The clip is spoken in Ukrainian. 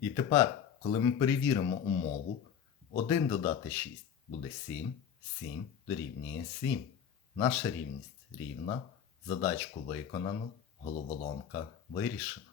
І тепер, коли ми перевіримо умову, 1 додати 6 буде 7, 7 дорівнює 7. Наша рівність рівна, задачку виконано, головоломка вирішена.